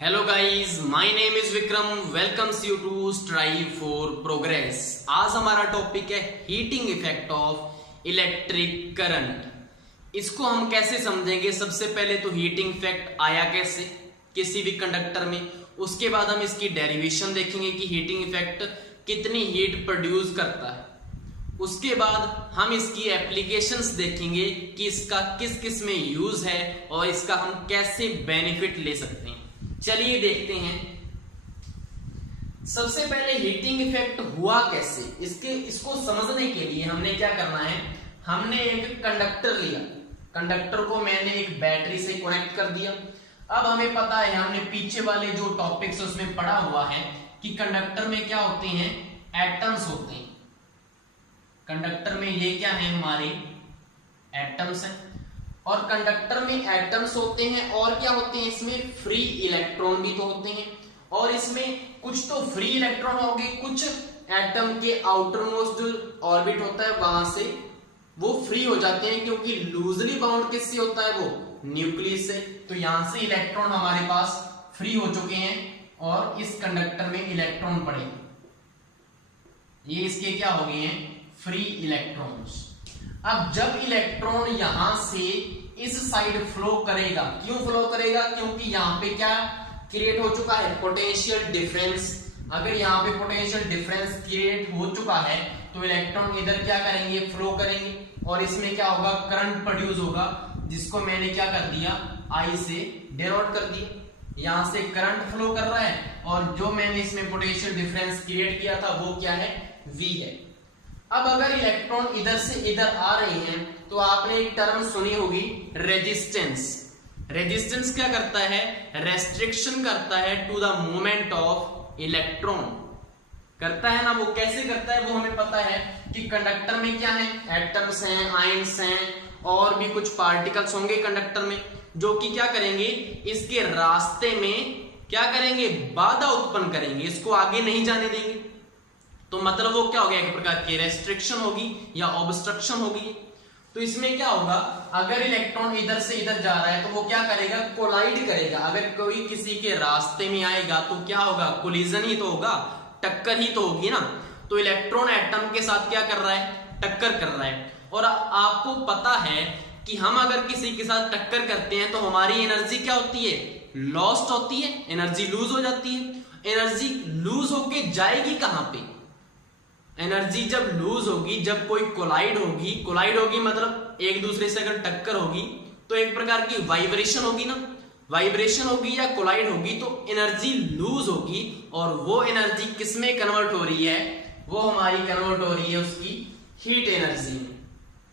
Hello guys, my name is Vikram. Welcomes you to strive for progress. आज हमारा topic है heating effect of electric current. इसको हम कैसे समझेंगे? सबसे पहले तो हीटिंग इफेक्ट आया कैसे किसी भी कंडक्टर में, उसके बाद हम इसकी डेरिवेशन देखेंगे कि हीटिंग इफेक्ट कितनी हीट प्रोड्यूस करता है। उसके बाद हम इसकी एप्लीकेशंस देखेंगे कि इसका किस किस में यूज है और इसका हम कैसे बेनिफिट ले सकते हैं। चलिए देखते हैं। सबसे पहले हीटिंग इफेक्ट हुआ कैसे, इसको समझने के लिए हमने क्या करना है, हमने एक कंडक्टर लिया, कंडक्टर को मैंने एक बैटरी से कनेक्ट कर दिया। अब हमें पता है, हमने पीछे वाले जो टॉपिक्स उसमें पढ़ा हुआ है कि कंडक्टर में क्या होते हैं, एटम्स होते हैं। कंडक्टर में ये क्या है, हमारे एटम्स हैं। और कंडक्टर में एटम्स होते हैं और क्या होते हैं, इसमें फ्री इलेक्ट्रॉन भी तो होते हैं। और इसमें कुछ तो फ्री इलेक्ट्रॉन हो गए, कुछ एटम के आउटर मोस्ट ऑर्बिट होता है वहां से वो फ्री हो जाते हैं, क्योंकि लूजली बाउंड किससे होता है, वो न्यूक्लियस से। तो यहां से इलेक्ट्रॉन हमारे पास फ्री हो चुके हैं और इस कंडक्टर में इलेक्ट्रॉन पड़े, ये इसके क्या हो गए हैं, फ्री इलेक्ट्रॉन्स। अब जब इलेक्ट्रॉन यहां से इस साइड फ्लो करेगा, क्यों फ्लो करेगा, क्योंकि यहां पे क्या क्रिएट हो चुका है, पोटेंशियल डिफरेंस। अगर यहां पे पोटेंशियल डिफरेंस क्रिएट हो चुका है तो इलेक्ट्रॉन इधर क्या करेंगे, फ्लो करेंगे और इसमें क्या होगा, करंट प्रोड्यूस होगा, जिसको मैंने क्या कर दिया, आई से डिनोट कर दिया। यहां से करंट फ्लो कर रहा है और जो मैंने इसमें पोटेंशियल डिफरेंस क्रिएट किया था वो क्या है, वी है। अब अगर इलेक्ट्रॉन इधर से इधर आ रहे हैं तो आपने एक टर्म सुनी होगी, रेजिस्टेंस। रेजिस्टेंस क्या करता है, रेस्ट्रिक्शन करता है to the movement of electron, करता है ना। वो कैसे करता है, वो हमें पता है कि कंडक्टर में क्या है, एटम्स हैं, आयंस हैं और भी कुछ पार्टिकल्स होंगे कंडक्टर में, जो कि क्या करेंगे, इसके रास्ते में क्या करेंगे, बाधा उत्पन्न करेंगे, इसको आगे नहीं जाने देंगे। तो मतलब वो क्या हो गया, एक प्रकार की रेस्ट्रिक्शन होगी या ऑब्स्ट्रक्शन होगी। तो इसमें क्या होगा, अगर इलेक्ट्रॉन इधर से इधर जा रहा है तो वो क्या करेगा, कोलाइड करेगा। अगर कोई किसी के रास्ते में आएगा तो क्या होगा, कोलिजन ही तो होगा, टक्कर ही तो होगी ना। तो इलेक्ट्रॉन एटम के साथ क्या कर रहा है, टक्कर कर रहा है। और आपको पता है कि हम अगर किसी के साथ टक्कर करते हैं तो हमारी एनर्जी क्या होती है, लॉस्ट होती है, एनर्जी लूज हो जाती है। एनर्जी लूज होके जाएगी कहां पे, एनर्जी जब लूज होगी, जब कोई कोलाइड होगी मतलब एक दूसरे से अगर टक्कर होगी तो एक प्रकार की वाइब्रेशन होगी ना, वाइब्रेशन होगी या कोलाइड होगी तो एनर्जी लूज होगी। और वो एनर्जी किसमें कन्वर्ट हो रही है, वो हमारी कन्वर्ट हो रही है उसकी हीट एनर्जी में।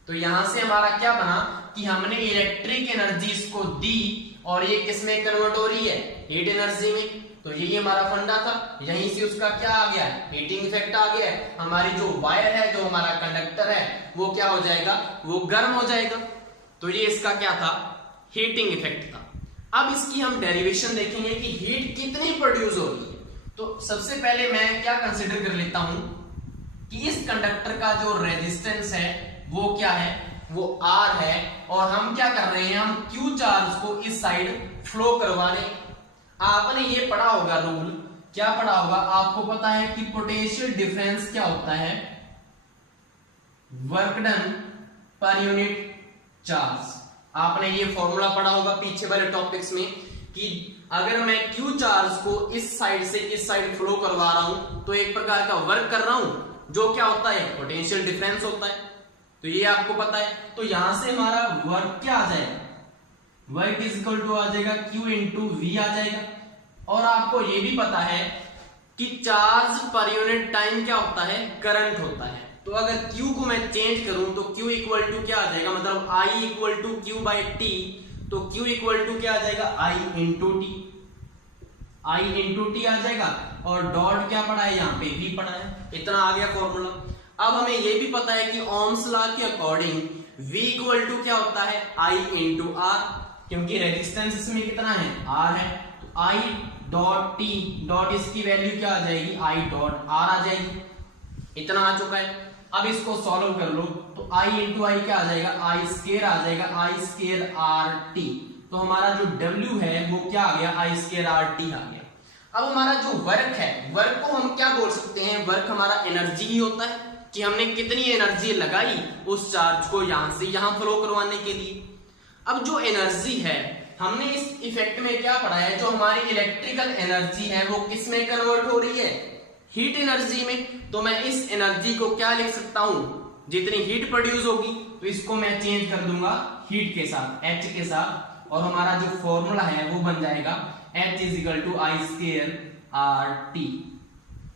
तो यहां से हमारा क्या बना कि हमने इलेक्ट्रिक एनर्जी इसको दी और ये किसमें कन्वर्ट हो रही है, हीट एनर्जी में। तो यही हमारा फंडा था, यहीं से उसका क्या आ गया, हीटिंग इफेक्ट आ गया। हमारी जो वायर है, जो हमारा कंडक्टर है, वो क्या हो जाएगा, वो गर्म हो जाएगा। तो ये इसका क्या था, हीटिंग इफेक्ट था। अब इसकी हम डेरिवेशन देखेंगे कि हीट कितनी प्रोड्यूस हो रही है। तो सबसे पहले मैं क्या कंसिडर कर लेता हूं कि इस कंडक्टर का जो रेजिस्टेंस है वो क्या है, वो R है। और हम क्या कर रहे हैं, हम Q चार्ज को इस साइड फ्लो करवा रहे हैं। आपने ये पढ़ा होगा रूल, क्या पढ़ा होगा, आपको पता है कि पोटेंशियल डिफरेंस क्या होता है, work done per unit charge. आपने ये फॉर्मूला पढ़ा होगा पीछे वाले टॉपिक्स में कि अगर मैं Q चार्ज को इस साइड से इस साइड फ्लो करवा रहा हूं तो एक प्रकार का वर्क कर रहा हूं, जो क्या होता है, पोटेंशियल डिफरेंस होता है। तो ये आपको पता है। तो यहां से हमारा वर्क क्या आ जाएगा, वर्क इज इक्वल टू आ जाएगा Q इंटू वी आ जाएगा। और आपको ये भी पता है कि चार्ज पर यूनिट टाइम क्या होता है, करंट होता है। तो अगर Q को मैं चेंज करूं तो Q इक्वल टू क्या आ जाएगा, मतलब I equal to Q by T. तो Q इक्वल टू क्या आ जाएगा, I into T, I into T आ जाएगा। और डॉट क्या पड़ा है, यहाँ पे V पड़ा है। इतना आ गया फॉर्मूला। अब हमें ये भी पता है कि ओम्स लॉ के अकॉर्डिंग V इक्वल टू क्या होता है, I इंटू R, क्योंकि रेजिस्टेंस इसमें कितना है, R है। तो I डॉट टी डॉट इसकी वैल्यू क्या आ जाएगी, I डॉट R आ जाएगी। इतना आ चुका है। अब इसको सॉल्व कर लो तो I इंटू आई क्या आ जाएगा, I स्केयर आ जाएगा, I स्केयर R टी। तो हमारा जो W है वो क्या आ गया, I²RT आ गया। अब हमारा जो वर्क है, वर्क को हम क्या बोल सकते हैं, वर्क हमारा एनर्जी ही होता है कि हमने कितनी एनर्जी लगाई उस चार्ज को यहां से यहां फ्लो करवाने के लिए। अब जो एनर्जी है, हमने इस इफेक्ट में क्या पढ़ा है, जो हमारी इलेक्ट्रिकल एनर्जी है वो किस में कन्वर्ट हो रही है, हीट एनर्जी में। तो मैं इस एनर्जी को क्या लिख सकता हूं, जितनी हीट प्रोड्यूस होगी तो इसको मैं चेंज कर दूंगा हीट के साथ, H के साथ, और हमारा जो फॉर्मूला है वो बन जाएगा H = I²RT।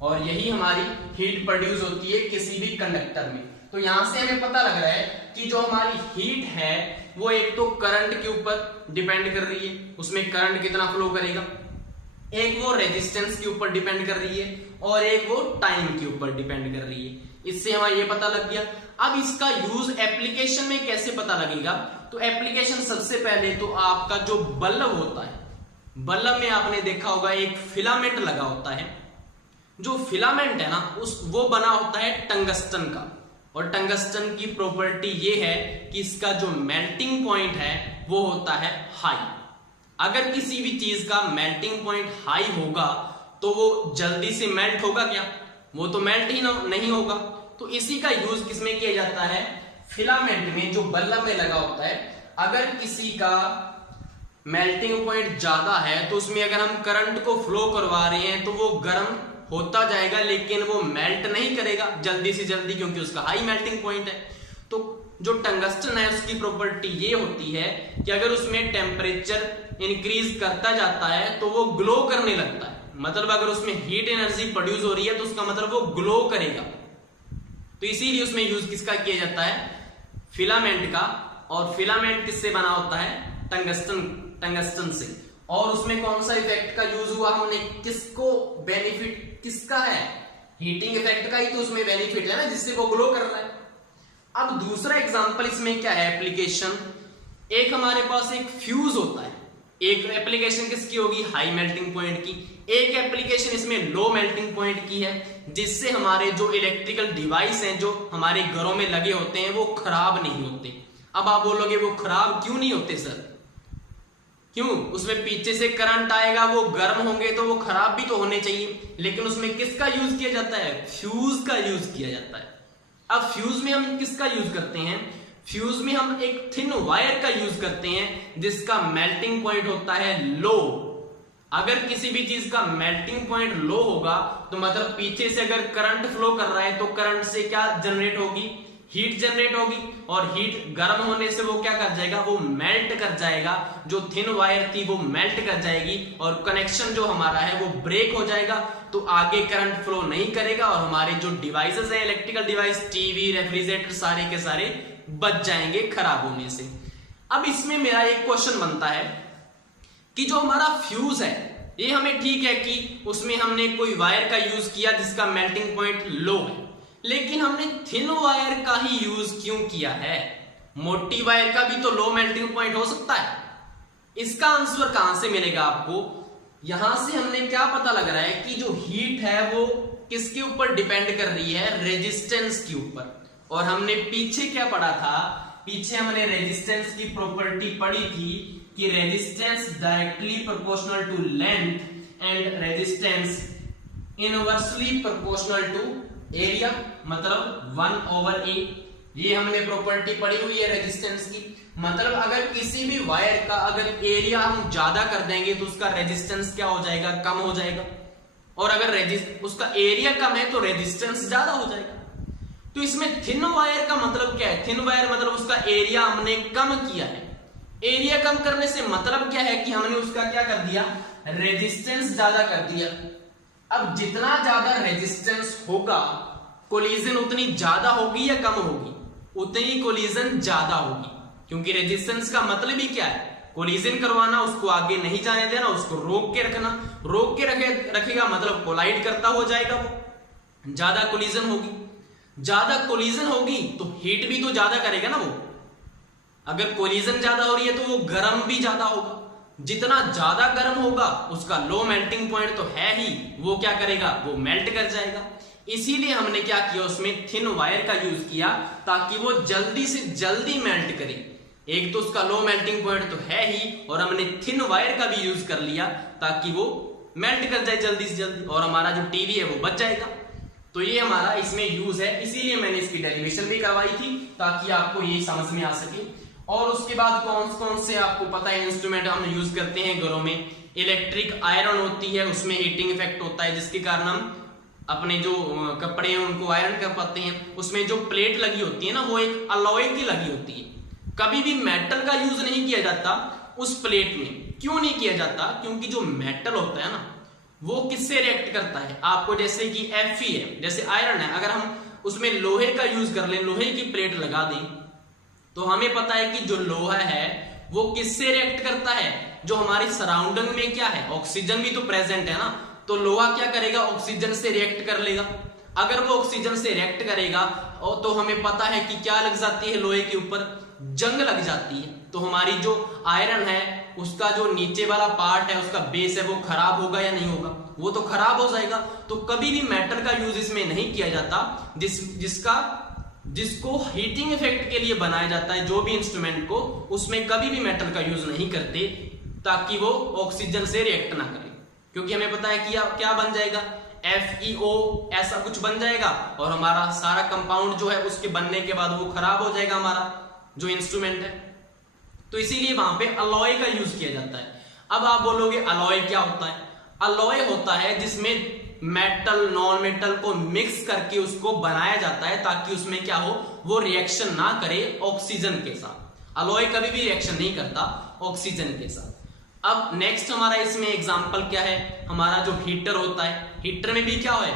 और यही हमारी हीट प्रोड्यूस होती है किसी भी कंडक्टर में। तो यहां से हमें पता लग रहा है कि जो हमारी हीट है वो एक तो करंट के ऊपर डिपेंड कर रही है, उसमें करंट कितना फ्लो करेगा, एक वो रेजिस्टेंस के ऊपर डिपेंड कर रही है, और एक वो टाइम के ऊपर डिपेंड कर रही है। इससे हमें ये पता लग गया। अब इसका यूज एप्लीकेशन में कैसे पता लगेगा, तो एप्लीकेशन सबसे पहले तो आपका जो बल्ब होता है, बल्ब में आपने देखा होगा एक फिलामेंट लगा होता है। जो फिलामेंट है ना वो बना होता है टंगस्टन का, और टंगस्टन की प्रॉपर्टी ये है कि इसका जो मेल्टिंग पॉइंट है वो होता है हाई। अगर किसी भी चीज का मेल्टिंग पॉइंट हाई होगा तो वो जल्दी से मेल्ट होगा क्या, वो तो मेल्ट ही नहीं होगा। तो इसी का यूज किसमें किया जाता है, फिलामेंट में, जो बल्ब में लगा होता है। अगर किसी का मेल्टिंग पॉइंट ज्यादा है तो उसमें अगर हम करंट को फ्लो करवा रहे हैं तो वो गर्म होता जाएगा, लेकिन वो मेल्ट नहीं करेगा जल्दी से जल्दी, क्योंकि उसका हाई मेल्टिंग पॉइंट है। तो जो टंगस्टन है उसकी प्रॉपर्टी ये होती है कि अगर उसमें टेम्परेचर इंक्रीज करता जाता है तो वो ग्लो करने लगता है। मतलब अगर उसमें हीट एनर्जी प्रोड्यूस हो रही है तो उसका मतलब वो ग्लो करेगा। तो इसीलिए उसमें यूज किसका किया जाता है, फिलामेंट का। और फिलामेंट किससे बना होता है, टंगस्टन से। और उसमें कौन सा इफेक्ट का यूज हुआ हमने, किसको बेनिफिट किसका है, हीटिंग इफेक्ट का ही तो उसमें बेनिफिट है ना, जिससे वो ग्लो कर रहा है। अब दूसरा एग्जांपल इसमें क्या है, एप्लीकेशन। एक हमारे पास एक फ्यूज होता है, एक एप्लीकेशन किसकी होगी, हाई मेल्टिंग पॉइंट की, एक एप्लीकेशन इसमें लो मेल्टिंग पॉइंट की है, जिससे हमारे जो इलेक्ट्रिकल डिवाइस हैं जो हमारे घरों में लगे होते हैं वो खराब नहीं होते। अब आप बोलोगे वो खराब क्यों नहीं होते सर, क्यों, उसमें पीछे से करंट आएगा, वो गर्म होंगे तो वो खराब भी तो होने चाहिए। लेकिन उसमें किसका यूज किया जाता है, फ्यूज का यूज किया जाता है। अब फ्यूज में हम किसका यूज करते हैं, फ्यूज में हम एक थिन वायर का यूज करते हैं जिसका मेल्टिंग पॉइंट होता है लो। अगर किसी भी चीज का मेल्टिंग पॉइंट लो होगा तो मतलब पीछे से अगर करंट फ्लो कर रहा है तो करंट से क्या जनरेट होगी, हीट जनरेट होगी, और हीट गर्म होने से वो क्या कर जाएगा, वो मेल्ट कर जाएगा। जो थिन वायर थी वो मेल्ट कर जाएगी और कनेक्शन जो हमारा है वो ब्रेक हो जाएगा, तो आगे करंट फ्लो नहीं करेगा और हमारे जो डिवाइसेस हैं, इलेक्ट्रिकल डिवाइस, टीवी, रेफ्रिजरेटर, सारे के सारे बच जाएंगे खराब होने से। अब इसमें मेरा एक क्वेश्चन बनता है कि जो हमारा फ्यूज है ये हमें ठीक है कि उसमें हमने कोई वायर का यूज किया जिसका मेल्टिंग पॉइंट लो है, लेकिन हमने थिन वायर का ही यूज क्यों किया है, मोटी वायर का भी तो लो मेल्टिंग पॉइंट हो सकता है। इसका आंसर कहां से मिलेगा आपको, यहां से हमने क्या पता लग रहा है कि जो हीट है वो किसके ऊपर डिपेंड कर रही है, रेजिस्टेंस के ऊपर। और हमने पीछे क्या पढ़ा था, पीछे हमने रेजिस्टेंस की प्रॉपर्टी पढ़ी थी कि resistance directly proportional to length and resistance inversely proportional to area, मतलब 1/A। ये हमने प्रॉपर्टी पढ़ी हुई है रेजिस्टेंस की। मतलब अगर किसी भी वायर का अगर एरिया हम ज्यादा कर देंगे तो उसका रेजिस्टेंस क्या हो जाएगा, कम हो जाएगा, और अगर उसका एरिया कम है तो रेजिस्टेंस ज्यादा हो जाएगा। तो इसमें थिन वायर का मतलब क्या है, थिन वायर मतलब उसका एरिया हमने कम किया है। एरिया कम करने से मतलब क्या है कि हमने उसका क्या कर दिया, रेजिस्टेंस ज्यादा कर दिया। अब जितना ज्यादा रेजिस्टेंस होगा कोलिजन उतनी ज्यादा होगी या कम होगी, उतनी कोलिजन ज्यादा होगी, क्योंकि रेजिस्टेंस का मतलब ही क्या है, कोलिजन करवाना, उसको आगे नहीं जाने देना, उसको रोक के रखना। रोक के रखेगा मतलब कोलाइड करता हो जाएगा, वो ज्यादा कोलिजन होगी। ज्यादा कोलिजन होगी तो हीट भी तो ज्यादा करेगा ना वो। अगर कोलिजन ज्यादा हो रही है तो वो गर्म भी ज्यादा होगा। जितना ज्यादा गर्म होगा उसका लो मेल्टिंग पॉइंट तो है ही, वो क्या करेगा, वो मेल्ट कर जाएगा। इसीलिए हमने क्या किया, उसमें थिन वायर का यूज किया ताकि वो जल्दी से जल्दी मेल्ट करे। एक तो उसका लो मेल्टिंग पॉइंट तो है ही, और हमने थिन वायर का भी यूज कर लिया ताकि वो मेल्ट कर जाए जल्दी से जल्दी, और हमारा जो टीवी है वो बच जाएगा। तो ये हमारा इसमें यूज है, इसीलिए मैंने इसकी डेरिवेशन भी करवाई थी ताकि आपको ये समझ में आ सके। और उसके बाद कौन कौन से आपको पता है इंस्ट्रूमेंट हम यूज करते हैं घरों में। इलेक्ट्रिक आयरन होती है, उसमें हीटिंग इफेक्ट होता है जिसके कारण हम अपने जो कपड़े हैं उनको आयरन कर पाते हैं। उसमें जो प्लेट लगी होती है ना, वो एक अलॉय की लगी होती है। कभी भी मेटल का यूज नहीं किया जाता उस प्लेट में। क्यों नहीं किया जाता? क्योंकि जो मेटल होता है ना, वो किससे रिएक्ट करता है आपको, जैसे कि Fe है, जैसे आयरन है, अगर हम उसमें लोहे का यूज कर लें, लोहे की प्लेट लगा दें, तो हमें पता है कि जो लोहा है वो किससे रिएक्ट करता है, जो हमारी सराउंडिंग में क्या है, ऑक्सीजन भी तो प्रेजेंट है ना, तो लोहा क्या करेगा, ऑक्सीजन से रिएक्ट कर लेगा। अगर वो ऑक्सीजन से रिएक्ट करेगा तो हमें पता है कि क्या लग जाती है, लोहे के ऊपर जंग लग जाती है। तो हमारी जो आयरन है उसका जो नीचे वाला पार्ट है, उसका बेस है, वो खराब होगा या नहीं होगा? वो तो खराब हो जाएगा। तो कभी भी मेटल का यूज इसमें नहीं किया जाता, जिसको हीटिंग इफेक्ट के लिए बनाया जाता है, जो भी इंस्ट्रूमेंट को, उसमें कभी भी मेटल का यूज नहीं करते ताकि वो ऑक्सीजन से रिएक्ट ना करे। क्योंकि हमें पता है कि क्या बन जाएगा, FeO ऐसा कुछ बन जाएगा, और हमारा सारा कंपाउंड जो है उसके बनने के बाद वो खराब हो जाएगा हमारा जो इंस्ट्रूमेंट है। तो इसीलिए वहां पे अलॉय का यूज किया जाता है। अब आप बोलोगे अलॉय क्या होता है? अलॉय होता है जिसमें मेटल नॉन मेटल को मिक्स करके उसको बनाया जाता है ताकि उसमें क्या हो, वो रिएक्शन ना करे ऑक्सीजन के साथ। अलॉय कभी भी रिएक्शन नहीं करता ऑक्सीजन के साथ। अब नेक्स्ट हमारा इसमें एग्जांपल क्या है, हमारा जो हीटर होता है, हीटर में भी क्या है,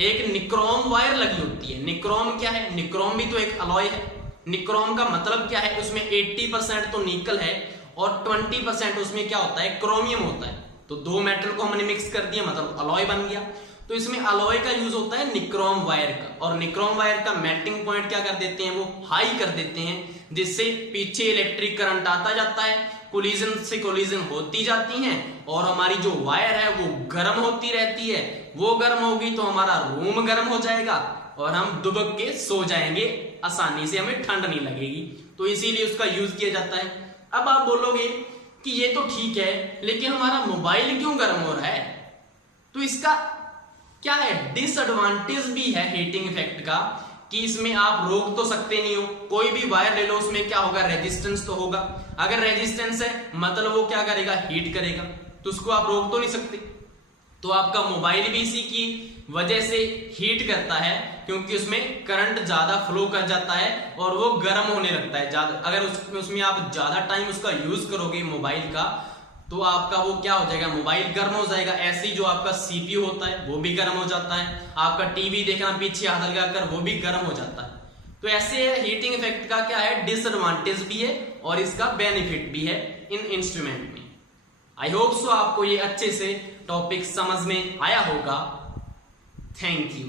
एक निक्रोम वायर लगी होती है। निक्रोम क्या है? निक्रोम भी तो एक अलॉय है। निक्रोम का मतलब क्या है, उसमें 80% तो निकल है और 20% उसमें क्या होता है, क्रोमियम होता है। तो दो मेटल को हमने मिक्स कर दिया, मतलब अलॉय बन गया। तो इसमें अलॉय का यूज होता है निक्रोम वायर का, और निक्रोम वायर का मेल्टिंग पॉइंट क्या कर देते हैं, वो हाई कर देते हैं, जिससे पीछे इलेक्ट्रिक करंट आता जाता है, कोलिजन से कोलिजन होती जाती हैं, और हमारी जो वायर है वो गर्म होती रहती है। वो गर्म होगी तो हमारा रूम गर्म हो जाएगा और हम दुबक के सो जाएंगे आसानी से, हमें ठंड नहीं लगेगी। तो इसीलिए उसका यूज किया जाता है। अब आप बोलोगे कि ये तो ठीक है, लेकिन हमारा मोबाइल क्यों गर्म हो रहा है? तो इसका क्या है, डिसएडवांटेज भी है हीटिंग इफेक्ट का, कि इसमें आप रोक तो सकते नहीं हो। कोई भी वायर ले लो, उसमें क्या होगा, रेजिस्टेंस तो होगा। अगर रेजिस्टेंस है मतलब वो क्या करेगा, हीट करेगा, तो उसको आप रोक तो नहीं सकते। तो आपका मोबाइल भी इसी की वजह से हीट करता है, क्योंकि उसमें करंट ज्यादा फ्लो कर जाता है और वो गर्म होने लगता है ज्यादा। अगर उसमें आप ज्यादा टाइम उसका यूज करोगे मोबाइल का, तो आपका वो क्या हो जाएगा, मोबाइल गर्म हो जाएगा। ऐसे ही जो आपका CPU होता है वो भी गर्म हो जाता है। आपका टीवी देखना पीछे हाथ लगाकर, वो भी गर्म हो जाता है। तो ऐसे हीटिंग इफेक्ट का क्या है, डिसएडवांटेज भी है और इसका बेनिफिट भी है इन इंस्ट्रूमेंट में। आई होप सो आपको ये अच्छे से टॉपिक समझ में आया होगा। Thank you.